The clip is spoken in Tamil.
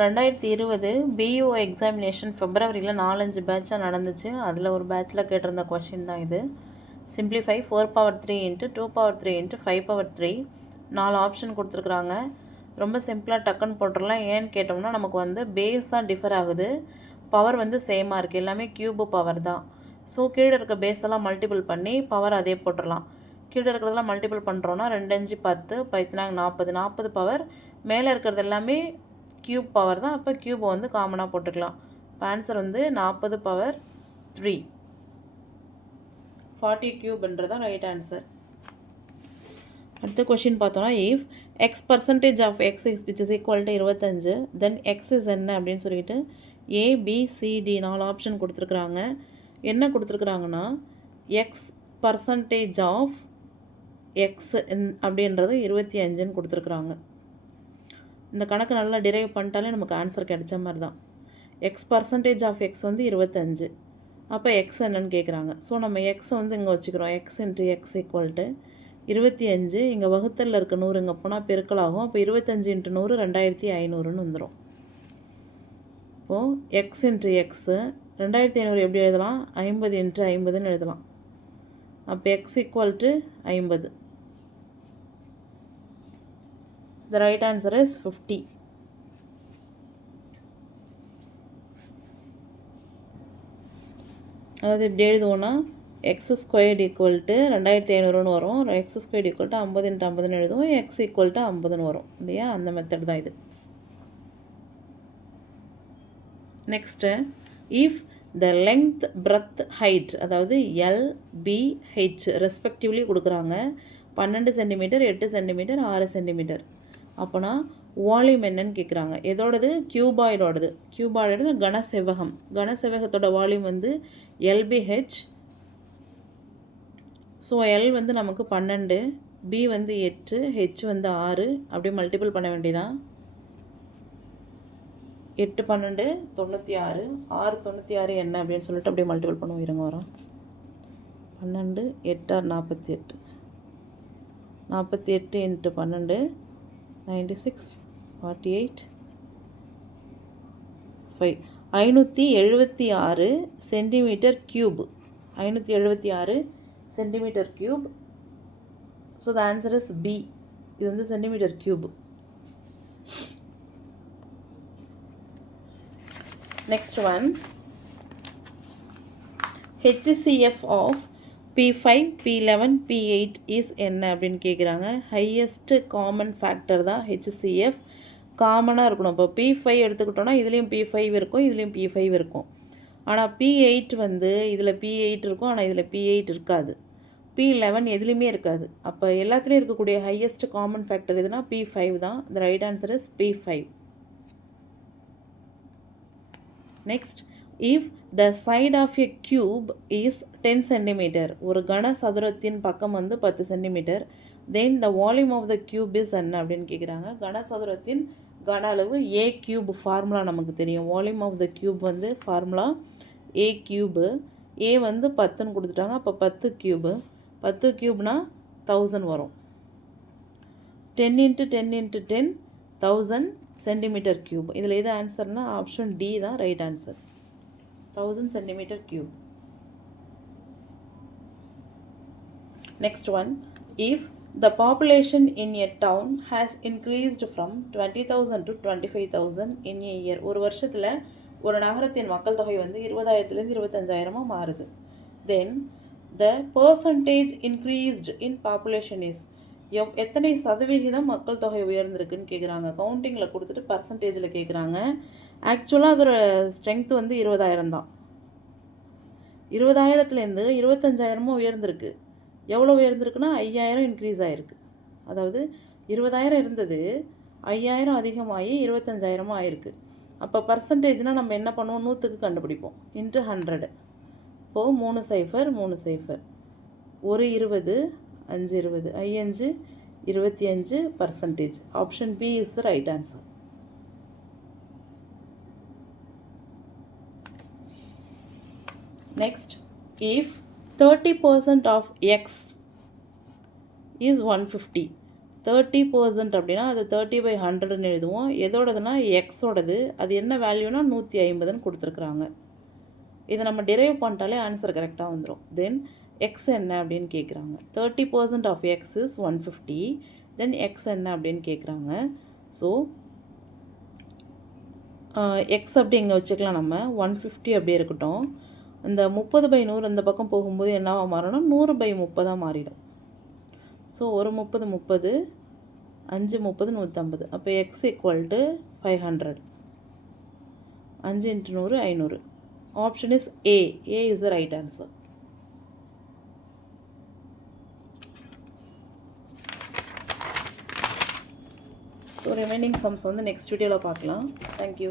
ரெண்டாயிரத்தி இருபது பிஇஓ எக்ஸாமினேஷன் ஃபெப்ரவரியில் நாலஞ்சு பேட்சாக நடந்துச்சு. அதில் ஒரு பேட்சில் கேட்டிருந்த கொஷின் தான் இது. Simplify four power three into two power three into five power three நாலு ஆப்ஷன் கொடுத்துருக்குறாங்க. ரொம்ப சிம்பிளாக டக்குன்னு போட்டுடலாம். ஏன்னு கேட்டோம்னா நமக்கு வந்து பேஸ் தான் டிஃபர் ஆகுது. பவர் வந்து சேமாக இருக்குது எல்லாமே கியூபு பவர் தான். ஸோ கீழே இருக்க பேஸ் எல்லாம் மல்டிபிள் பண்ணி பவர் அதே போட்டுடலாம். கீழே இருக்கிறதெல்லாம் மல்டிபிள் பண்ணுறோன்னா ரெண்டு அஞ்சு பத்து பைத்தினாங்க நாற்பது நாற்பது பவர் மேலே இருக்கிறது எல்லாமே க்யூப் பவர் தான் அப்போ க்யூபை வந்து காமனாக போட்டுக்கலாம். இப்போ ஆன்சர் வந்து நாற்பது பவர் த்ரீ ஃபார்ட்டி க்யூப்ன்றது தான் ரைட் ஆன்சர் அடுத்த கொஷின் பார்த்தோன்னா if X percentage of X is which is equal to இருபத்தஞ்சு தென் எக்ஸ் இஸ் என்ன அப்படின்னு சொல்லிட்டு ஏபிசிடி நாலு ஆப்ஷன் கொடுத்துருக்குறாங்க. என்ன கொடுத்துருக்குறாங்கன்னா எக்ஸ் பர்சன்டேஜ் ஆஃப் எக்ஸ் அப்படின்றது இருபத்தி அஞ்சுன்னு கொடுத்துருக்குறாங்க. இந்த கணக்கு நல்லா டிரைவ் பண்ணிட்டாலே நமக்கு ஆன்சர் கிடைச்ச மாதிரி தான் எக்ஸ் பர்சன்டேஜ் ஆஃப் எக்ஸ் வந்து இருபத்தஞ்சு. அப்போ எக்ஸ் என்னன்னு கேட்குறாங்க ஸோ நம்ம எக்ஸை வந்து இங்கே வச்சுக்கிறோம். எக்ஸ் இன்ட்டு எக்ஸ் ஈக்குவல்ட்டு இருபத்தி அஞ்சு இங்கே வகுத்தலில் இருக்க நூறு இங்கே போனால் பெருக்கலாகும். அப்போ இருபத்தஞ்சு இன்ட்டு நூறு ரெண்டாயிரத்தி ஐநூறுன்னு வந்துடும் இப்போது எக்ஸ் இன்ட்டு எக்ஸு ரெண்டாயிரத்தி ஐநூறு எப்படி எழுதலாம்? ஐம்பது இன்ட்டு ஐம்பதுன்னு எழுதலாம். அப்போ எக்ஸ் ஈக்குவல் டு ஐம்பது. The right answer is 50. அதாவது இப்படி எழுதுவோன்னா எக்ஸ் ஸ்கொயர்ட் ஈக்குவல் டு ரெண்டாயிரத்தி ஐநூறுன்னு வரும். எக்ஸ் ஸ்கொயர்ட் ஈக்குவல் டு ஐம்பது இன்ட்டு ஐம்பதுன்னு எழுதுவோம். எக்ஸ் ஈக்குவல் டு ஐம்பதுன்னு வரும். இல்லையா? அந்த மெத்தட் தான் இது. Next if the length breadth height அதாவது எல் பி ஹெச் ரெஸ்பெக்டிவ்லி கொடுக்குறாங்க. பன்னெண்டு சென்டிமீட்டர் எட்டு சென்டிமீட்டர் ஆறு சென்டிமீட்டர் அப்போனா வால்யூம் என்னன்னு கேட்குறாங்க எதோடது? கியூபாய்டோடது கியூபாய்டோடது கனசெவகம் கனசெவகத்தோட வால்யூம் வந்து L B H so L வந்து நமக்கு பன்னெண்டு பி வந்து எட்டு ஹெச் வந்து ஆறு அப்படியே மல்டிபிள் பண்ண வேண்டியதான் எட்டு பன்னெண்டு தொண்ணூற்றி ஆறு ஆறு தொண்ணூற்றி ஆறு என்ன அப்படின்னு சொல்லிட்டு அப்படியே மல்டிபிள் பண்ணுவோம். இருங்க வரோம். பன்னெண்டு எட்டாறு நாற்பத்தி எட்டு. நாற்பத்தி எட்டு இன்ட்டு பன்னெண்டு. Ninety six forty eight five ஐநூற்றி எழுபத்தி ஆறு சென்டிமீட்டர் க்யூப் ஐநூற்றி எழுபத்தி ஆறு centimetre cube so the answer is B இது வந்து centimetre cube next one HCF of B five B eleven B eight is என்ன அப்படின்னு கேட்குறாங்க ஹையஸ்ட்டு காமன் ஃபேக்டர் தான் ஹெச்சிஎஃப் காமனாக இருக்கணும். இப்போ பி ஃபைவ் எடுத்துக்கிட்டோன்னா இதுலேயும் பி ஃபைவ் இருக்கும் இதுலேயும் பி ஃபைவ் இருக்கும். ஆனால் பி எயிட் வந்து இதில் பி எயிட் இருக்கும் ஆனால் இதில் பி எயிட் இருக்காது. பி லெவன் எதுலேயுமே இருக்காது. அப்போ எல்லாத்துலேயும் இருக்கக்கூடிய ஹையஸ்ட் காமன் ஃபேக்டர் எதுனா பி ஃபைவ் தான். The right answer is B five next if the side of a cube is ten centimetre ஒரு கன சதுரத்தின் பக்கம் வந்து பத்து centimetre then the volume of the cube is என்ன அப்படின்னு கேட்குறாங்க கனசதுரத்தின் கன அளவு ஏ க்யூப் ஃபார்முலா நமக்கு தெரியும். வால்யூம் ஆஃப் த க்யூப் வந்து ஃபார்முலா ஏ க்யூபு ஏ வந்து பத்துன்னு கொடுத்துட்டாங்க. அப்போ பத்து க்யூபு பத்து க்யூப்னா தௌசண்ட் வரும். Ten into ten into ten thousand centimetre cube இதில் எது ஆன்சர்னால் ஆப்ஷன் டி தான் right answer thousand centimetre cube next one if the population in a town has increased from twenty thousand to twenty five thousand in a year ஒரு வருஷத்தில் ஒரு நகரத்தின் மக்கள் தொகை வந்து இருபதாயிரத்துலேருந்து இருபத்தஞ்சாயிரமாக மாறுது. Then the percentage increased in population is எவ் எத்தனை சதவிகிதம் மக்கள் தொகை உயர்ந்திருக்குன்னு கேட்குறாங்க கவுண்டிங்கில் கொடுத்துட்டு பர்சன்டேஜில் கேட்குறாங்க ஆக்சுவலாக அதோட ஸ்ட்ரென்த் வந்து இருபதாயிரம் தான். இருபதாயிரத்துலேருந்து இருபத்தஞ்சாயிரமும் உயர்ந்திருக்கு. எவ்வளோ உயர்ந்திருக்குன்னா ஐயாயிரம் இன்க்ரீஸ் ஆகிருக்கு அதாவது இருபதாயிரம் இருந்தது ஐயாயிரம் அதிகமாகி இருபத்தஞ்சாயிரமும் ஆயிருக்கு. அப்போ பர்சன்டேஜ்னால் நம்ம என்ன பண்ணுவோம்? நூற்றுக்கு கண்டுபிடிப்போம். இன்ட்டு ஹண்ட்ரடு இப்போது மூணு சைஃபர் மூணு சைஃபர் ஒரு இருபது அஞ்சு இருபது. ஐயஞ்சு இருபத்தி அஞ்சு percentage option B is the right answer next if thirty percent of X is one fifty thirty percent அப்படின்னா அது தேர்ட்டி பை ஹண்ட்ரட்னு எழுதுவோம். எதோடதுன்னா எக்ஸோடது அது என்ன வேல்யூனா நூற்றி ஐம்பதுன்னு கொடுத்துருக்குறாங்க. இதை நம்ம டிரைவ் பண்ணிட்டாலே ஆன்சர் கரெக்டாக வந்துடும் தென் எக்ஸ் என்ன அப்படின்னு கேட்குறாங்க thirty percent of X is one fifty then X என்ன அப்படின்னு கேட்குறாங்க ஸோ எக்ஸ் அப்படி இங்கே வச்சுக்கலாம் நம்ம. ஒன் ஃபிஃப்டி அப்படியே இருக்கட்டும். இந்த முப்பது பை நூறு இந்த பக்கம் போகும்போது என்னவாக மாறணும்? நூறு பை முப்பதாக மாறிடும். ஸோ ஒரு முப்பது முப்பது அஞ்சு முப்பது நூற்றம்பது அப்போ X equal to five hundred அஞ்சு இன்ட்டு நூறு ஐநூறு. Option is A A is the right answer so remaining sums வந்து நெக்ஸ்ட் வீடியோவில் பார்க்கலாம். Thank you